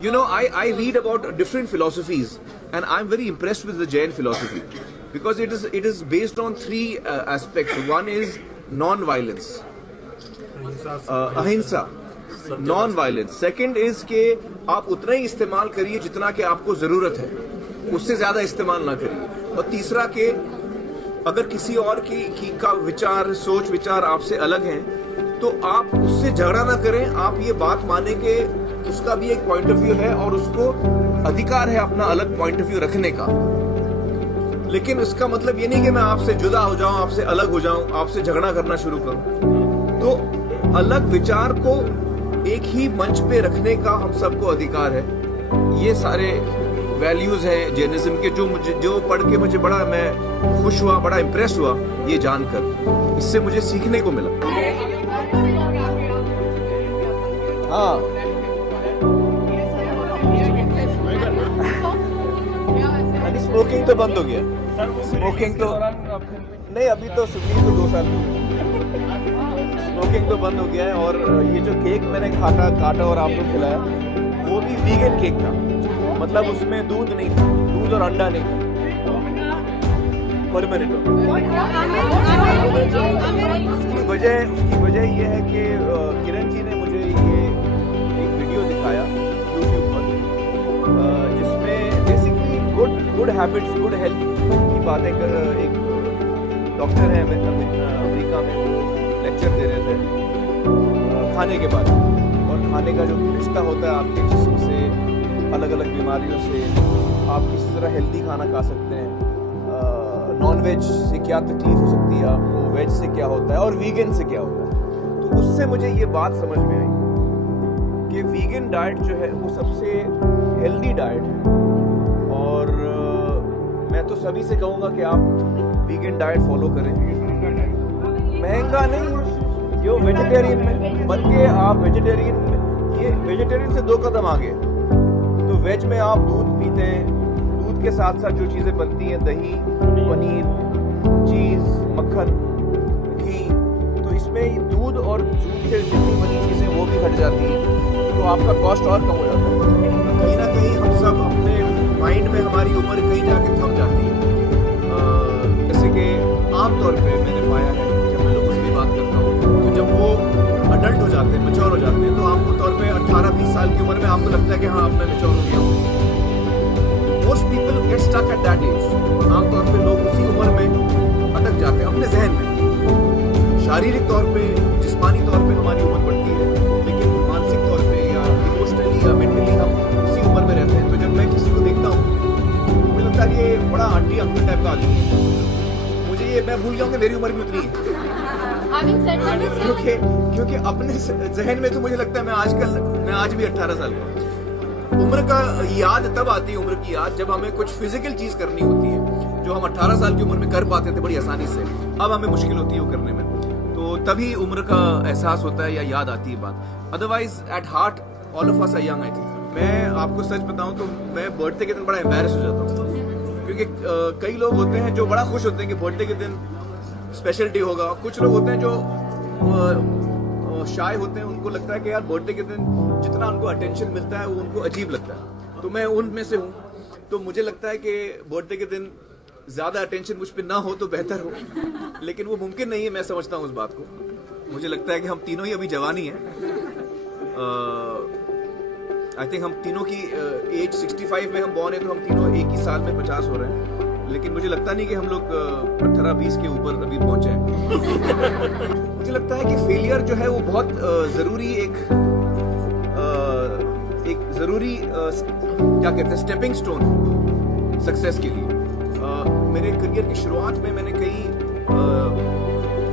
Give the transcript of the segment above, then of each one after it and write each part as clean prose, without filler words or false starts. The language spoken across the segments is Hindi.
You know, I read about different philosophies and I'm very impressed with the Jain philosophy because it is based on three aspects. One is non-violence, अहिंसा, non-violence. Second is कि आप उतना ही इस्तेमाल करिए जितना कि आपको जरूरत है, उससे ज्यादा इस्तेमाल ना करिए. और तीसरा कि अगर किसी और की का विचार, सोच विचार आपसे अलग हैं तो आप उससे झगड़ा ना करें. आप ये बात माने कि उसका भी एक पॉइंट ऑफ व्यू है और उसको अधिकार है अपना अलग पॉइंट ऑफ व्यू रखने का. लेकिन उसका मतलब ये नहीं कि मैं आपसे जुदा हो जाऊं, आपसे अलग हो जाऊं, आपसे झगड़ा करना शुरू करूं. तो अलग विचार को एक ही मंच पे रखने का हम सबको अधिकार है. ये सारे वैल्यूज हैं जैनिज्म के जो पढ़ के मुझे बड़ा मैं खुश हुआ, बड़ा इंप्रेस हुआ ये जानकर. इससे मुझे सीखने को मिला. हाँ, स्मोकिंग तो बंद हो गया. स्मोकिंग तो नहीं, अभी तो सुबह तो 2 साल स्मोकिंग तो बंद हो गया है. और ये जो केक मैंने काटा और आपको खिलाया वो भी वीगन केक था. मतलब उसमें दूध नहीं था, दूध और अंडा नहीं था. परमानेंट. उसकी वजह ये है कि किरण जी ने मुझे ये एक वीडियो दिखाया यूट्यूब पर जिसमें basically good habits, good health की बातें. एक डॉक्टर है अमेरिका में, वो लेक्चर दे रहे थे खाने के बारे में. और खाने का जो रिश्ता होता है आपके जिस्म से, अलग अलग बीमारियों से, आप किस तरह हेल्दी खाना खा सकते हैं, नॉन वेज से क्या तकलीफ हो सकती है आपको, वेज से क्या होता है और वीगन से क्या होता है. तो उससे मुझे ये बात समझ में आई कि वीगन डाइट जो है वो सबसे हेल्दी डाइट है. और मैं तो सभी से कहूँगा कि आप वीगन डाइट फॉलो करें. महंगा नहीं, जो वेजिटेरियन में बन के आप वेजिटेरियन से 2 कदम आगे. तो वेज में आप दूध पीते हैं, दूध के साथ साथ जो चीज़ें बनती हैं, दही, पनीर, चीज़, मक्खन, घी, तो इसमें दूध और दूध से जितनी बनी चीज़ें वो भी घट जाती हैं. तो आपका कॉस्ट और कम हो जाता है. कहीं ना कहीं हम सब अपने माइंड में हमारी उम्र कहीं जाके थम जाती है. जैसे कि आमतौर पे मैंने पाया है जब मैं लोगों से भी बात करता हूँ तो जब वो अडल्ट हो जाते हैं, मैच्योर हो जाते हैं, तो आमतौर पे 18-20 साल की उम्र में आपको लगता है कि हाँ अब मैं मैच्योर हो गया हूँ. Most people get stuck at that age. आमतौर पे लोग उसी उम्र में अटक जाते हैं अपने जहन में. शारीरिक तौर पे, जिस्मानी तौर पे हमारी उम्र बढ़ती है, लेकिन मानसिक तौर पे या इमोशनली या मेंटली हम उसी उम्र में रहते हैं. तो जब मैं किसी को देखता हूँ तो मुझे लगता है कि ये बड़ा आंटी अंकल टाइप का आदमी है. मुझे ये मैं भूल गया हूँ कि मेरी उम्र भी उतनी है. क्योंकि अपने जहन में तो मुझे लगता है मैं आज भी 18 साल का. उम्र का याद तब आती है, उम्र की याद, जब हमें कुछ फिजिकल चीज करनी होती है जो हम 18 साल की उम्र में कर पाते थे बड़ी आसानी से. अब हमें मुश्किल होती है वो करने में. तो तभी उम्र का एहसास होता है या याद आती है बात. Otherwise at heart all of us are young. I think मैं आपको सच बताऊं तो मैं बर्थडे के दिन बड़ा एम्बैरेस हो जाता हूँ. क्योंकि कई लोग होते हैं जो बड़ा खुश होते हैं कि बर्थडे के दिन स्पेशल डे होगा. कुछ लोग होते हैं जो शाय होते हैं, उनको लगता है कि यार बर्थडे के दिन जितना उनको अटेंशन मिलता है वो उनको अजीब लगता है. तो मैं उनमें से हूँ. तो मुझे लगता है कि बर्थडे के दिन ज्यादा अटेंशन मुझ पर ना हो तो बेहतर हो, लेकिन वो मुमकिन नहीं है. मैं समझता हूँ उस बात को. मुझे लगता है कि हम तीनों ही अभी जवानी हैं. आई थिंक हम तीनों की एज 65 में हम बॉर्न है, तो हम तीनों एक ही साल में 50 हो रहे हैं. लेकिन मुझे लगता नहीं कि हम लोग 18-20 के ऊपर अभी पहुंचे हैं. मुझे लगता है कि फेलियर जो है वो बहुत जरूरी एक जरूरी क्या कहते हैं स्टेपिंग स्टोन सक्सेस के लिए. मेरे करियर की शुरुआत में मैंने कई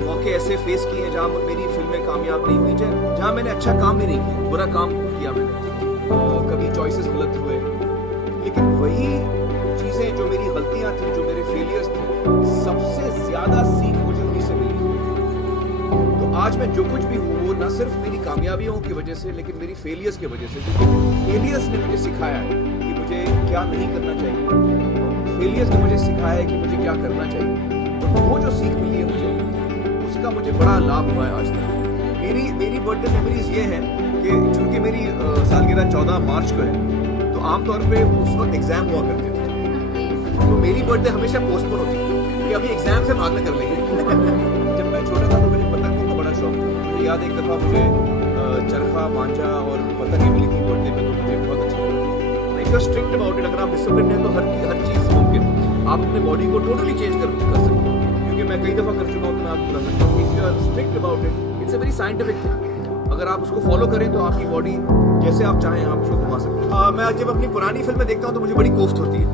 मौके ऐसे फेस किए हैं जहाँ मेरी फिल्में कामयाब नहीं हुई, जहाँ मैंने अच्छा काम भी नहीं किया, बुरा काम किया मैंने. कभी चॉइसेस गलत हुए. लेकिन वही चीजें जो मेरी गलतियां थी, जो मेरे फेलियर्स थे, सबसे ज्यादा सीख मुझे उन्हीं से मिली. तो आज मैं जो कुछ भी हूँ वो न सिर्फ मेरी कामयाबियों की वजह से, लेकिन मेरी फेलियर्स की वजह से. फेलियर्स ने मुझे सिखाया है कि मुझे क्या नहीं करना चाहिए. फेलियर्स ने मुझे सिखाया है कि मुझे क्या करना चाहिए. तो वो जो सीख मिली है मुझे, उसका मुझे बड़ा लाभ हुआ है आज तक. मेरी बर्थडे मेमोरीज ये हैं कि चूंकि मेरी सालगिरह 14 मार्च को है, आमतौर पे उस वक्त एग्जाम हुआ करते थे, तो मेरी बर्थडे हमेशा पोस्टपोन होती थी कि अभी एग्जाम से भागना कर लेंगे। जब मैं छोटा था तो मुझे पतंगों का बड़ा शौक था। मुझे याद है एक दफा मुझे चरखा, मांझा और पतंगें मिली थी बर्थडे में, तो मुझे बहुत अच्छा लगा। If you are strict about it, अगर आप डिसिप्लिन हैं तो हर चीज मुमकिन। आप अपने बॉडी को टोटली चेंज कर सकते हो, क्योंकि मैं कई दफा कर चुका हूँ, तो मैं आपको बता सकता हूँ। If you are strict about it, it's a very scientific thing. अगर आप उसको फॉलो करें तो आपकी बॉडी जैसे आप चाहें आप उसको घुमा सकते हैं। मैं जब अपनी पुरानी फिल्में देखता हूँ तो मुझे बड़ी कोफ्त होती है।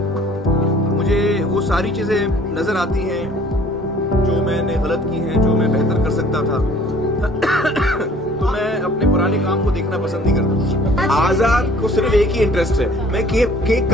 मुझे वो सारी चीजें नजर आती हैं जो मैंने गलत की हैं, जो मैं बेहतर कर सकता था। तो मैं अपने पुराने काम को देखना पसंद नहीं करता। आजाद को सिर्फ एक ही इंटरेस्ट है, मैं केक